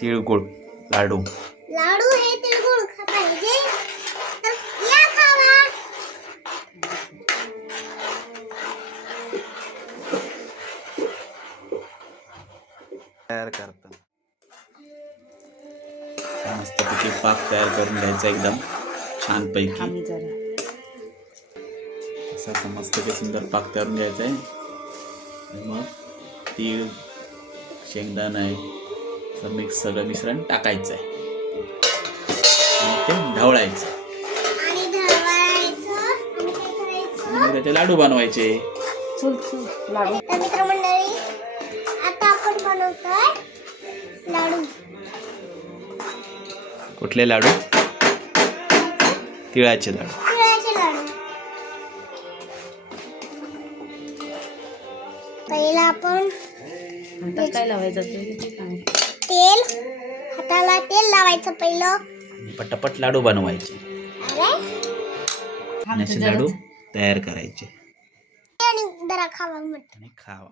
तिळगुळ लाडू. लाडू हे तिळगुळ पाहिजे तर या खावा. तयार करतात मस्तपैकी पाक तयार करून घ्यायचा एकदम छान पैकी. असा मस्तपैकी सुंदर पाक तयार घ्यायचा आहे. मग तीळ शेंगदाणा आहे मिक्स सगळं मिश्रण टाकायचं आहे आणि ते ढवळायचं आणि ढवळायचं आणि काय करायचं आणि त्याचे लाडू बनवायचे. लाडू. तर मित्रमंडळी आता आपण बनवतोय लाडू. कुठले लाडू? तिळाचे लाडू. तिळाचे लाडू. पहिला आपण काय लावायचं तेल, हाताला तेल लावायचं पहिलं. पटापट लाडू बनवायचे अरे आणि असे लाडू तयार करायचे आणि जरा खावा म्हटलं. आणि खावा.